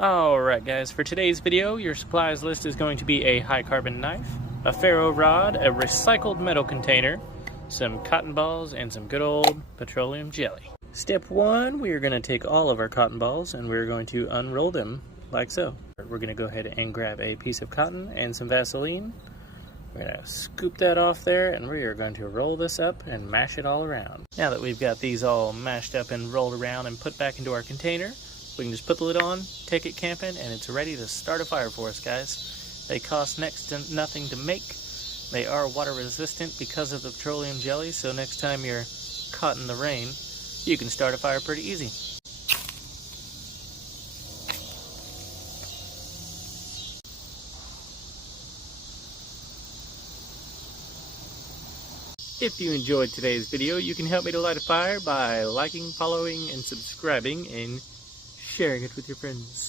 Alright guys, for today's video, your supplies list is going to be a high carbon knife, a ferro rod, a recycled metal container, some cotton balls, and some good old petroleum jelly. Step 1, we are going to take all of our cotton balls and we're going to unroll them like so. We're going to go ahead and grab a piece of cotton and some Vaseline. We're going to scoop that off there and we are going to roll this up and mash it all around. Now that we've got these all mashed up and rolled around and put back into our container, we can just put the lid on, take it camping, and it's ready to start a fire for us, guys. They cost next to nothing to make. They are water resistant because of the petroleum jelly, so next time you're caught in the rain, you can start a fire pretty easy. If you enjoyed today's video, you can help me to light a fire by liking, following, and subscribing, and sharing it with your friends.